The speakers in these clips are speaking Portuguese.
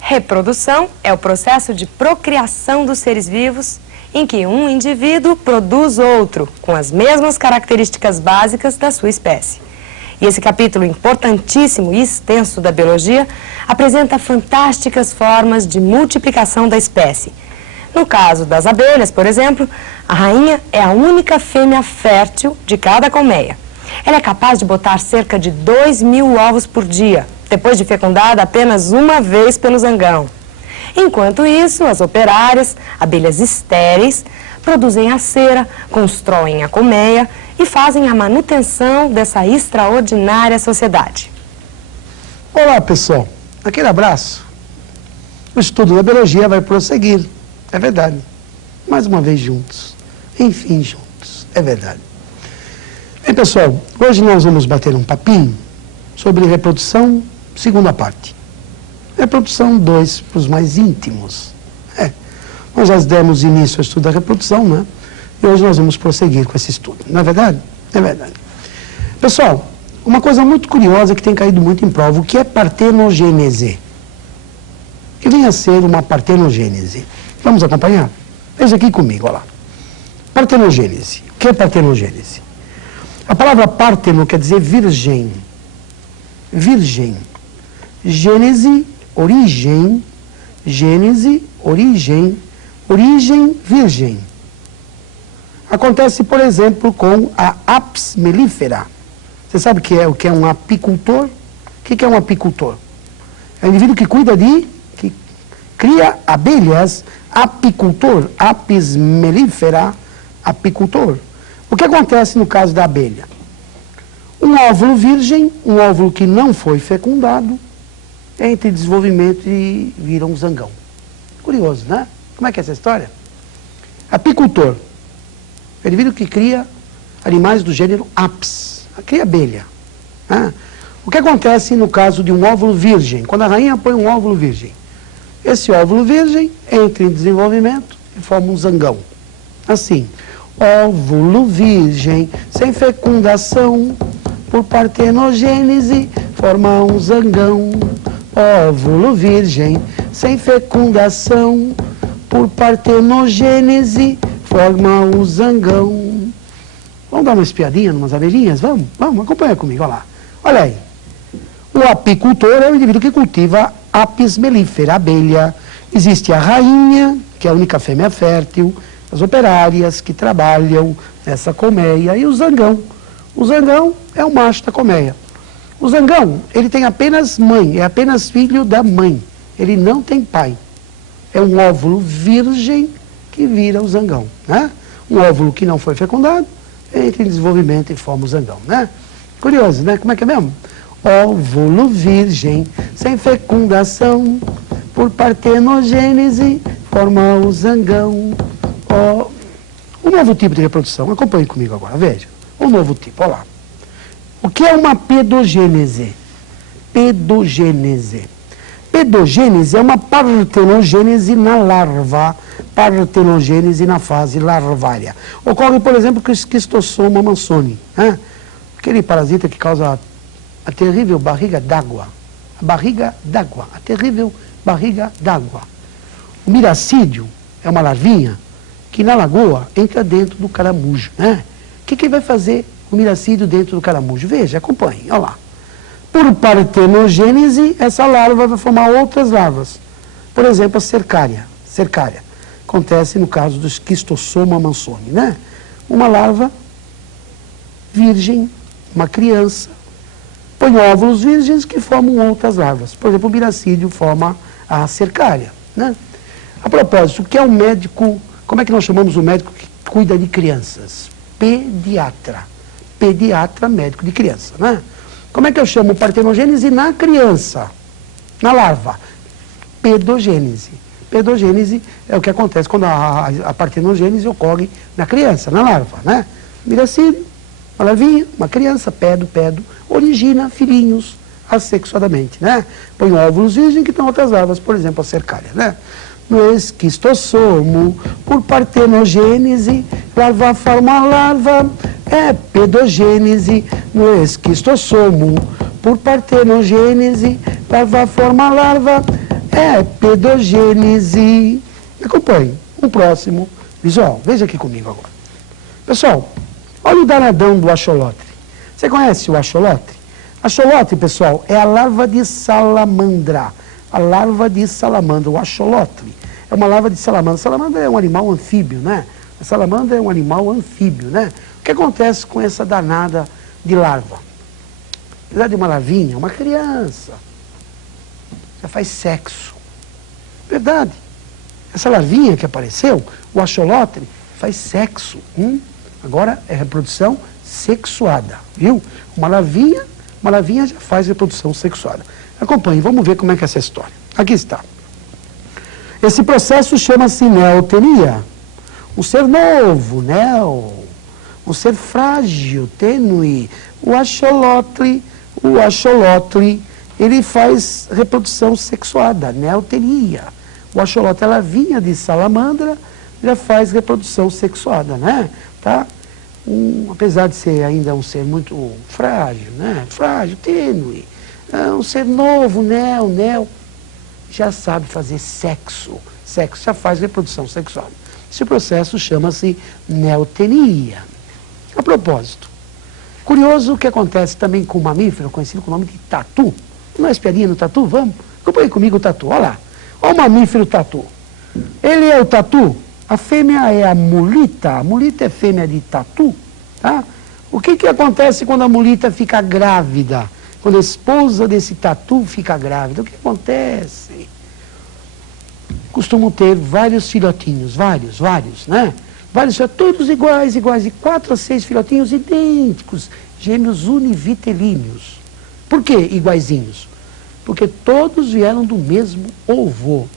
Reprodução é o processo de procriação dos seres vivos em que um indivíduo produz outro com as mesmas características básicas da sua espécie. E esse capítulo importantíssimo e extenso da biologia apresenta fantásticas formas de multiplicação da espécie. No caso das abelhas, por exemplo, a rainha é a única fêmea fértil de cada colmeia. Ela é capaz de botar cerca de 2.000 ovos por dia, depois de fecundada apenas uma vez pelo zangão. Enquanto isso, as operárias, abelhas estéreis, produzem a cera, constroem a colmeia e fazem a manutenção dessa extraordinária sociedade. Olá, pessoal. Aquele abraço. O estudo da biologia vai prosseguir. É verdade. Mais uma vez juntos. Enfim, juntos. É verdade. Bem, pessoal, hoje nós vamos bater um papinho sobre reprodução, segunda parte. Reprodução 2 para os mais íntimos. Nós já demos início ao estudo da reprodução, né? E hoje nós vamos prosseguir com esse estudo. Não é verdade? É verdade. Pessoal, uma coisa muito curiosa que tem caído muito em prova, o que é partenogênese? O que vem a ser uma partenogênese? Vamos acompanhar? Veja aqui comigo, olha lá. Partenogênese. O que é partenogênese? A palavra parteno quer dizer virgem. Virgem. Gênese, origem. Gênese, origem. Origem, virgem. Acontece, por exemplo, com a Apis mellifera. Você sabe o que é um apicultor? O que é um apicultor? É um indivíduo que que cria abelhas, apicultor, Apis mellifera, apicultor. O que acontece no caso da abelha? Um óvulo virgem, um óvulo que não foi fecundado, entra em desenvolvimento e vira um zangão. Curioso, né? Como é que é essa história? Apicultor. É o indivíduo que cria animais do gênero Apis, cria abelha. Né? O que acontece no caso de um óvulo virgem? Quando a rainha põe um óvulo virgem, esse óvulo virgem entra em desenvolvimento e forma um zangão. Assim, óvulo virgem, sem fecundação, por partenogênese, forma um zangão. Óvulo virgem, sem fecundação, por partenogênese, forma um zangão. Vamos dar uma espiadinha numas abelhinhas? Vamos, acompanha comigo, olha lá. Olha aí. O apicultor é o indivíduo que cultiva Apis mellifera, abelha. Existe a rainha, que é a única fêmea fértil, as operárias que trabalham nessa colmeia, e o zangão. O zangão é o macho da colmeia. O zangão, ele tem apenas mãe, é apenas filho da mãe. Ele não tem pai. É um óvulo virgem que vira o zangão, né? Um óvulo que não foi fecundado, entra em desenvolvimento e forma o zangão, né? Curioso, né? Como é que é mesmo? Óvulo virgem, sem fecundação, por partenogênese, forma o zangão. Um novo tipo de reprodução, acompanhe comigo agora, veja. Um novo tipo, olha lá. O que é uma pedogênese? Pedogênese. Pedogênese é uma partenogênese na larva, partenogênese na fase larvária. Ocorre, por exemplo, com o Schistossoma mansoni, né? Aquele parasita que causa a terrível barriga d'água. A barriga d'água, a terrível barriga d'água. O miracídio é uma larvinha que na lagoa entra dentro do caramujo, né? O que vai fazer o miracídio dentro do caramujo? Veja, acompanhe, olha lá. Por partenogênese, essa larva vai formar outras larvas. Por exemplo, a cercária. Cercária. Acontece no caso do Schistossoma mansoni, né? Uma larva virgem, uma criança, põe óvulos virgens que formam outras larvas. Por exemplo, o miracídio forma a cercária, né? A propósito, o que é um médico, como é que nós chamamos o médico que cuida de crianças? Pediatra. Pediatra, médico de criança, né? Como é que eu chamo partenogênese na criança, na larva? Pedogênese. Pedogênese é o que acontece quando a partenogênese ocorre na criança, na larva, né? Miracídio, uma larvinha, uma criança, pedo, origina filhinhos assexuadamente, né? Põe óvulos virgens que estão outras larvas, por exemplo, a cercária, né? No esquistossomo, por partenogênese, larva forma larva, é pedogênese. No esquistossomo, por partenogênese, larva forma larva, é pedogênese. Acompanhe um próximo visual. Veja aqui comigo agora. Pessoal, olha o danadão do axolotre. Você conhece o axolotre? Axolotre, pessoal, é a larva de salamandra. A larva de salamandra, o axolotre. É uma larva de salamandra. A salamandra é um animal anfíbio, né? A salamandra é um animal anfíbio, né? O que acontece com essa danada de larva? Apesar de uma larvinha, uma criança já faz sexo. Verdade. Essa larvinha que apareceu, o axolotre, faz sexo. Agora é reprodução sexuada, viu? Uma larvinha já faz reprodução sexuada. Acompanhe, vamos ver como é que é essa história. Aqui está. Esse processo chama-se neotenia. Um ser novo, um ser frágil, tênue. O axolotre, ele faz reprodução sexuada, neotenia. O axolotre, a larvinha de salamandra, já faz reprodução sexuada, né? Tá? Apesar de ser ainda um ser muito frágil, né? Frágil, tênue, um ser novo, já sabe fazer sexo, já faz reprodução sexual. Esse processo chama-se neotenia. A propósito, curioso o que acontece também com o mamífero, conhecido com o nome de tatu. Vamos dar uma espiadinha no tatu, vamos? Acompanhe comigo o tatu, olha lá. Olha o mamífero tatu. Ele é o tatu. A fêmea é a mulita é fêmea de tatu, tá? O que acontece quando a mulita fica grávida? Quando a esposa desse tatu fica grávida, o que acontece? Costumam ter vários filhotinhos, vários, né? Vários, todos iguais, de 4 a 6 filhotinhos idênticos, gêmeos univitelíneos. Por que iguaizinhos? Porque todos vieram do mesmo ovo,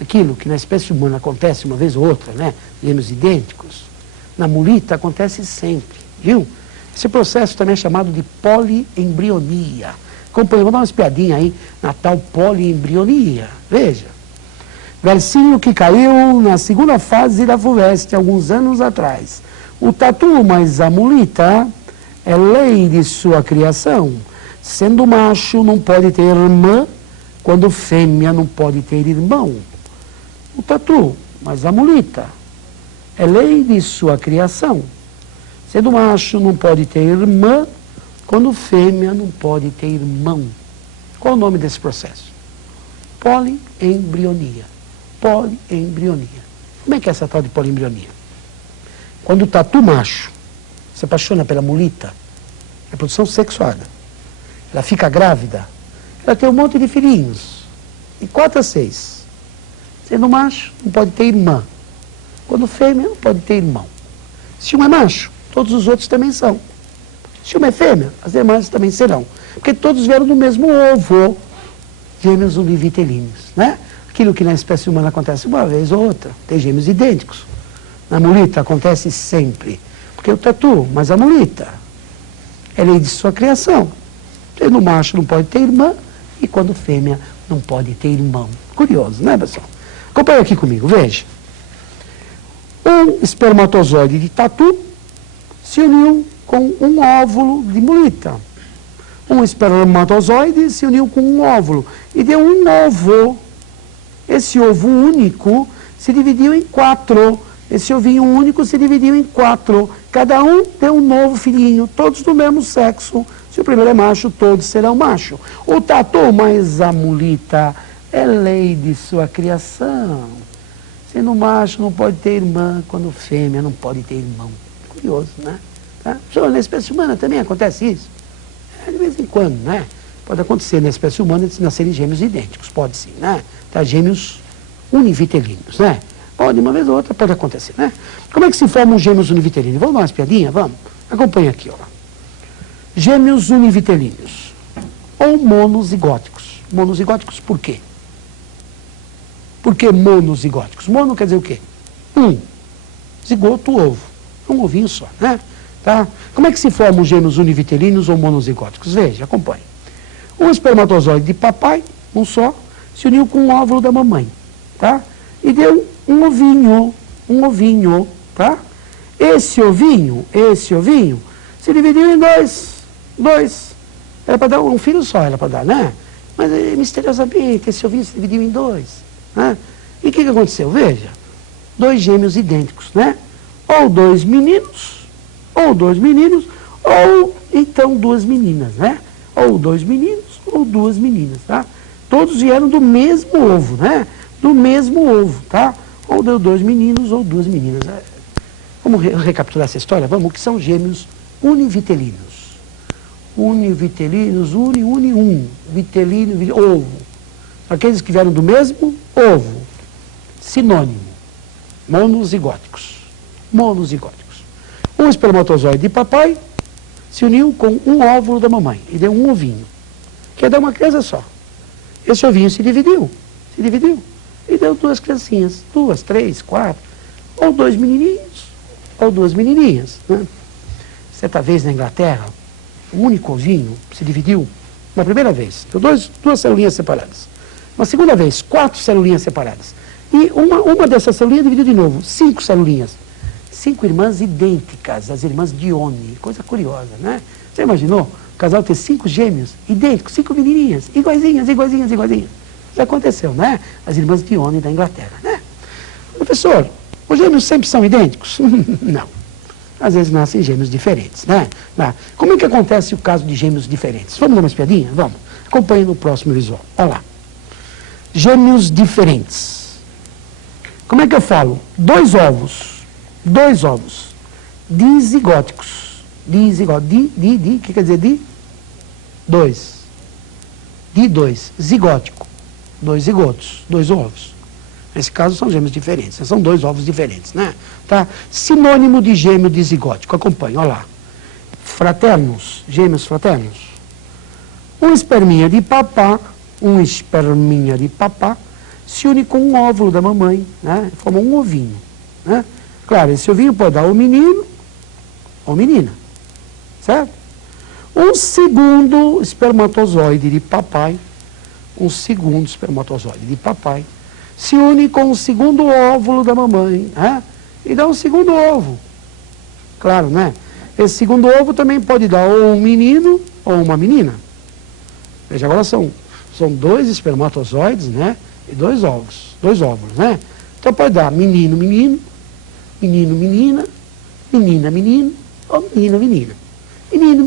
Aquilo que na espécie humana acontece uma vez ou outra, né? Gêmeos idênticos. Na mulita acontece sempre, viu? Esse processo também é chamado de poliembrionia. Acompanhe, vou dar uma espiadinha aí na tal poliembrionia. Veja. Versinho que caiu na segunda fase da FUVEST, alguns anos atrás. O tatu mais a mulita é lei de sua criação. Sendo macho, não pode ter irmã, quando fêmea não pode ter irmão. O tatu, mas a mulita, é lei de sua criação. Sendo macho, não pode ter irmã, quando fêmea não pode ter irmão. Qual o nome desse processo? Poliembrionia. Poliembrionia. Como é que é essa tal de poliembrionia? Quando o tatu macho se apaixona pela mulita, reprodução sexuada, ela fica grávida, ela tem um monte de filhinhos, de 4 a 6. Sendo macho, não pode ter irmã. Quando fêmea, não pode ter irmão. Se um é macho, todos os outros também são. Se uma é fêmea, as demais também serão. Porque todos vieram do mesmo ovo, gêmeos univitelíneos, né? Aquilo que na espécie humana acontece uma vez ou outra, tem gêmeos idênticos. Na mulita acontece sempre. Porque o tatu, mas a mulita, é lei de sua criação. Sendo macho, não pode ter irmã, e quando fêmea, não pode ter irmão. Curioso, né, pessoal? Acompanhe aqui comigo, veja. Um espermatozoide de tatu se uniu com um óvulo de mulita. Um espermatozoide se uniu com um óvulo e deu um ovo. Esse ovo único se dividiu em 4. Esse ovinho único se dividiu em 4. Cada um deu um novo filhinho, todos do mesmo sexo. Se o primeiro é macho, todos serão macho. O tatu mais a mulita é lei de sua criação. Sendo macho, não pode ter irmã, quando fêmea, não pode ter irmão. Curioso, né? Tá? Na espécie humana também acontece isso. De vez em quando, né? Pode acontecer na espécie humana de nascerem gêmeos idênticos, pode sim, né? Tá? Gêmeos univitelíneos, né? Pode, uma vez ou outra, pode acontecer, né? Como é que se formam os gêmeos univitelíneos? Vamos dar uma espiadinha? Vamos? Acompanhe aqui, ó. Gêmeos univitelíneos, ou monozigóticos. Monozigóticos por quê? Por que monozigóticos? Mono quer dizer o quê? Zigoto, ovo. Um ovinho só, né? Tá? Como é que se formam os gêmeos univitelíneos ou monozigóticos? Veja, acompanhe. Um espermatozoide de papai, um só, se uniu com um óvulo da mamãe, tá? E deu um ovinho, tá? Esse ovinho se dividiu em dois. Era para dar um filho só, era para dar, né? Mas misteriosamente esse ovinho se dividiu em dois. Né? E o que aconteceu? Veja, dois gêmeos idênticos, né? Ou dois meninos, ou então duas meninas, né? Ou dois meninos, ou duas meninas, tá? Todos vieram do mesmo ovo, né? Do mesmo ovo, tá? Ou deu dois meninos ou duas meninas. Vamos recapitular essa história? Vamos, o que são gêmeos univitelinos? Univitelinos, vitelino, ovo. Aqueles que vieram do mesmo ovo. Sinônimo. Monozigóticos. Um espermatozoide de papai se uniu com um óvulo da mamãe e deu um ovinho. Quer dar uma criança só. Esse ovinho se dividiu. E deu duas criancinhas. 2, 3, 4. Ou dois menininhos, ou duas menininhas. Né? Certa vez na Inglaterra, o único ovinho se dividiu uma primeira vez. Deu duas celulinhas separadas. Uma segunda vez, 4 celulinhas separadas. E uma dessas celulinhas dividiu de novo, 5 celulinhas. 5 irmãs idênticas, as irmãs Dione. Coisa curiosa, né? Você imaginou? O casal ter 5 gêmeos idênticos, 5 menininhas, iguaizinhas. Isso aconteceu, né? As irmãs Dione da Inglaterra, né? Professor, os gêmeos sempre são idênticos? Não. Às vezes nascem gêmeos diferentes, né? Como é que acontece o caso de gêmeos diferentes? Vamos dar uma espiadinha? Vamos. Acompanhe no próximo visual. Olha lá. Gêmeos diferentes. Como é que eu falo? Dois ovos dizigóticos. O que quer dizer di? Dois. Zigótico. 2 zigotos, 2 ovos. Nesse caso são gêmeos diferentes, são 2 ovos diferentes, né? Tá? Sinônimo de gêmeo dizigótico, acompanhe, olha lá. Fraternos, gêmeos fraternos. Um esperminha de papá se une com um óvulo da mamãe, né? Forma um ovinho, né? Claro, esse ovinho pode dar ou menino ou menina, certo? Um segundo espermatozoide de papai, se une com o segundo óvulo da mamãe, né? E dá um segundo ovo. Claro, né? Esse segundo ovo também pode dar ou um menino ou uma menina. Veja, agora são 2 espermatozoides, né? E 2 óvulos, né? Então pode dar menino, menina, menina, ou menina, menina. Menino,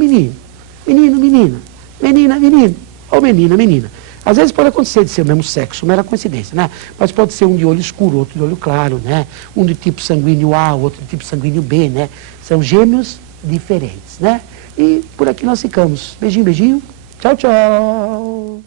menina, ou menina. Às vezes pode acontecer de ser o mesmo sexo, mera coincidência, né? Mas pode ser um de olho escuro, outro de olho claro, né? Um de tipo sanguíneo A, outro de tipo sanguíneo B, né? São gêmeos diferentes, né? E por aqui nós ficamos. Beijinho. Tchau, tchau.